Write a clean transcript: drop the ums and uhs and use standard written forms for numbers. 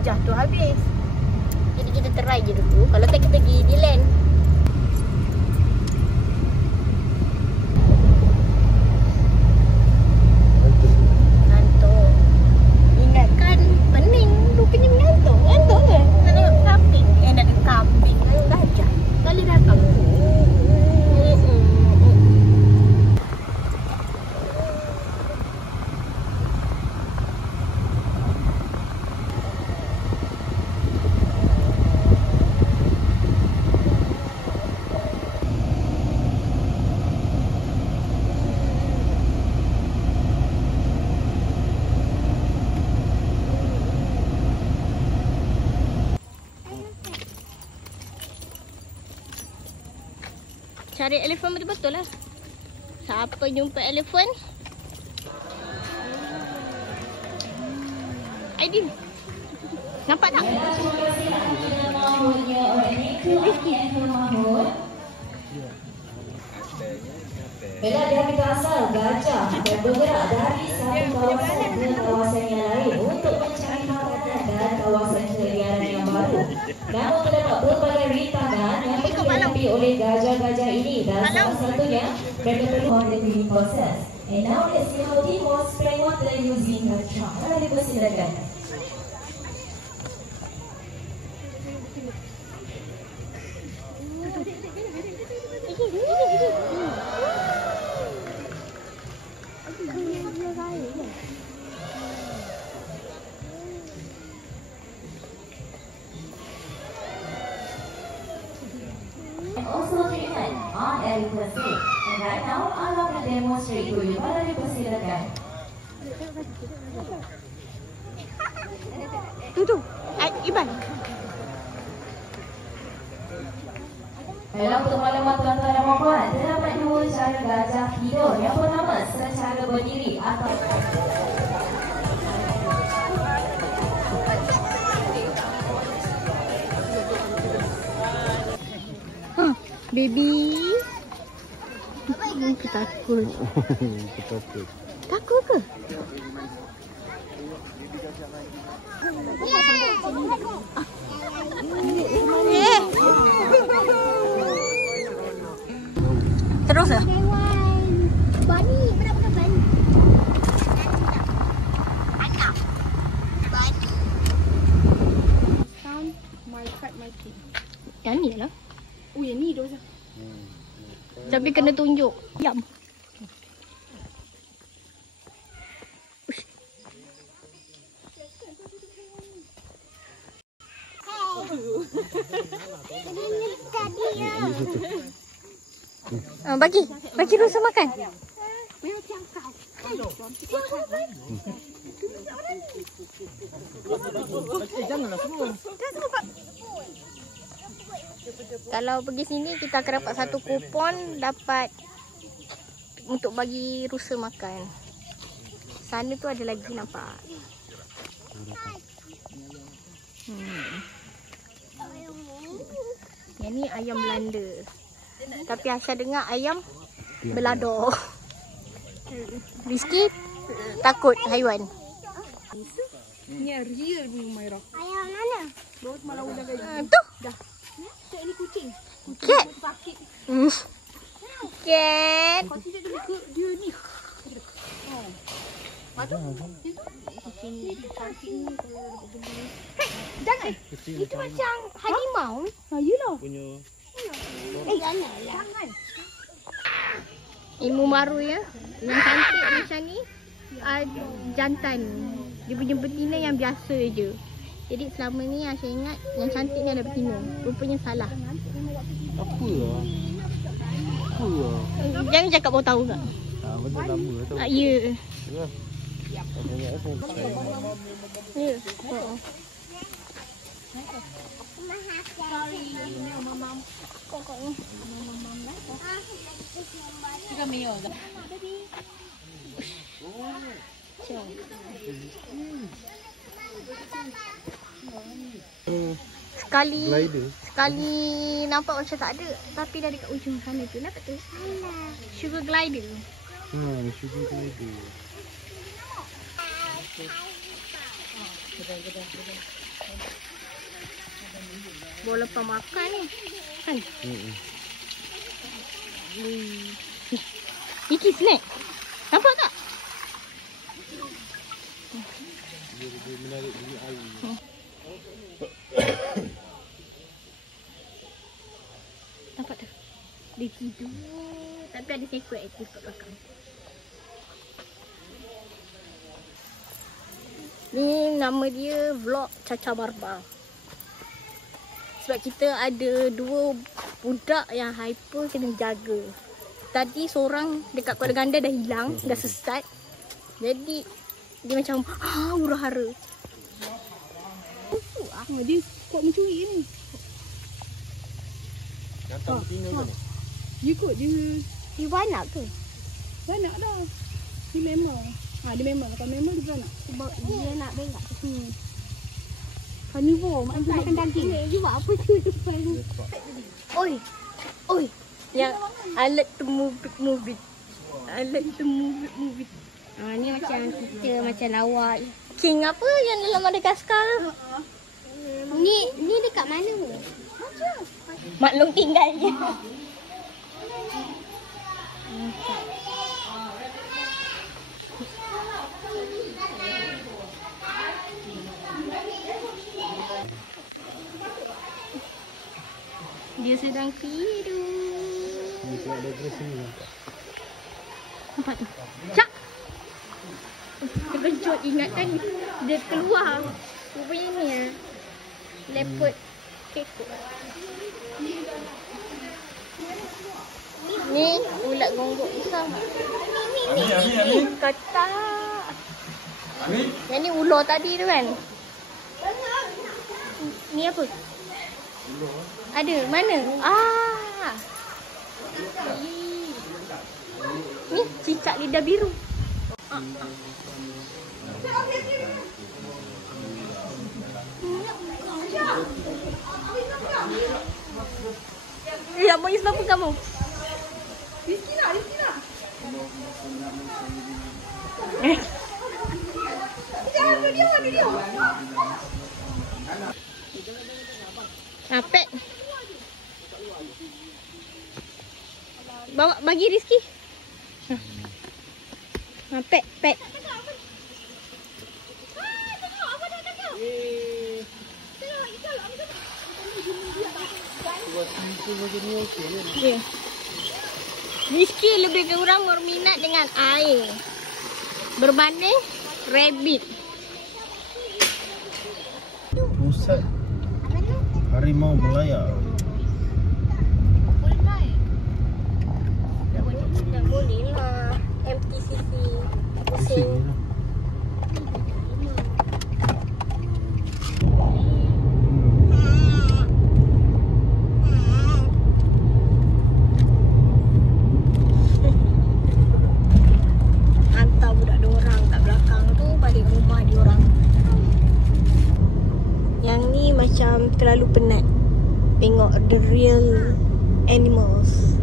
gajah tu habis. Jadi kita try je dulu. Kalau tak kita pergi di land. Ngantuk. Ingatkan pening. Rupanya mengantuk. Ngantuk ke? Nak tengok kambing. Nak tengok kambing. Nak tengok gajah. Kali dah kambing. Cari elephant betul-betul lah. Siapa jumpa elephant? Aidin. Nampak tak? Bila dia ambil asal gajah dan bergerak dari satu kawasan ke kawasan yang lain untuk mencari makanan dan kawasan keliaran yang baru. Namun terdapat berbagai rintangan yang dihadapi oleh gajah-gajah ini dan salah satunya mereka perlu on the breeding process. And now let's see how they was spray water using a truck. Mari dipersilakan. Also treatment on elephant feet. And right now, Allah will demonstrate to you. Mari dipersilakan. Tu. Iban. Dalam untuk maklumat tuan-tuan dan puan, terdapat dua cara gajah tidur. Yang pertama, secara berdiri atau Baby. Aku takut. Takut. Takut ke? Terus lah. Bunny, mana bukan bunny? Anak. Bunny. Sound my cat my kid. Yang ni lah. Oh, yang ni dosa. Tapi kena tunjuk. Diam. Bagi rusa makan. Janganlah semua. Kalau pergi sini kita akan dapat satu kupon dapat untuk bagi rusa makan. Sana tu ada lagi nampak. Yang ni ayam Belanda. Tapi Aisyah dengar ayam Belado. Rizky takut haiwan. Ni real ni Maira. Ayam mana? Baru malam udah gaji. Tu. Dah. Kat ini kucing. Cat. Sakit. Cat. Kau tidak dia ni. Oh. Ada. Kucing ni cantik ni kalau ada benda. Jangan. Itu macam harimau. Ayolah. Punya. Jangan. Ilmu baru ya. Yang cantik macam ni jantan. Dia punya betina yang biasa je. Jadi selama ni saya ingat yang cantik ni ada betina. Rupanya salah. Apa lah? Apa lah? Jangan cakap baru tahu tak? Benda lama tau. Ya. Ya. Ya. Sekali nampak macam tak ada, tapi dah dekat ujung sana tu. Nampak tu? Sugar glider. Sugar glider. Baru lepas makan ni. Kan? Iki snack. Nampak tak? Dia menarik bunyi air. Nampak tak? Dia tidur. Tapi ada seekor aktif kat belakang. Ni nama dia vlog Caca Barbal. Sebab kita ada 2 budak yang hyper kena jaga. Tadi seorang dekat Kuala Ganda dah hilang, dah sesat. Jadi dia macam huru-hara. Dia kot mencuri ni. Datang betina ke ni? Dia kot dia. Dia beranak ke? Beranak dah. Dia memang. Dia memang. Kalau memang dia beranak. Sebab dia nak berak. Carnivore. Maknanya makan daging. Dia buat apa tu depan? Oi. Oi. Yang alert to move it. Alert to move it. Ni macam kita macam lawak. King apa yang dalam Madagaskar? Ni dekat mana tu? Maklum tinggal je. Dia sedang tidur. Ni sebab dia dressing ni nampak. Nampak tu? Cak! Terkejut ingatkan dia keluar. Rupanya ni leopard kekok. Ni ulat gonggok besar. Ni kata. Yang ni ular tadi tu kan? Ni apa? Ada? Mana? Ni cicak lidah biru. Ya, mau sebab apa kamu? Rizky nak. Jangan video. Pet. Bawa bagi Rizky. Pet. Okay. Rizky lebih kurang berminat dengan air berbanding rabbit. Pusat Harimau Melaya. Tak boleh lah. MTCC. Pusing. Hantar budak diorang kat belakang tu balik rumah diorang. Yang ni macam terlalu penat tengok the real animals.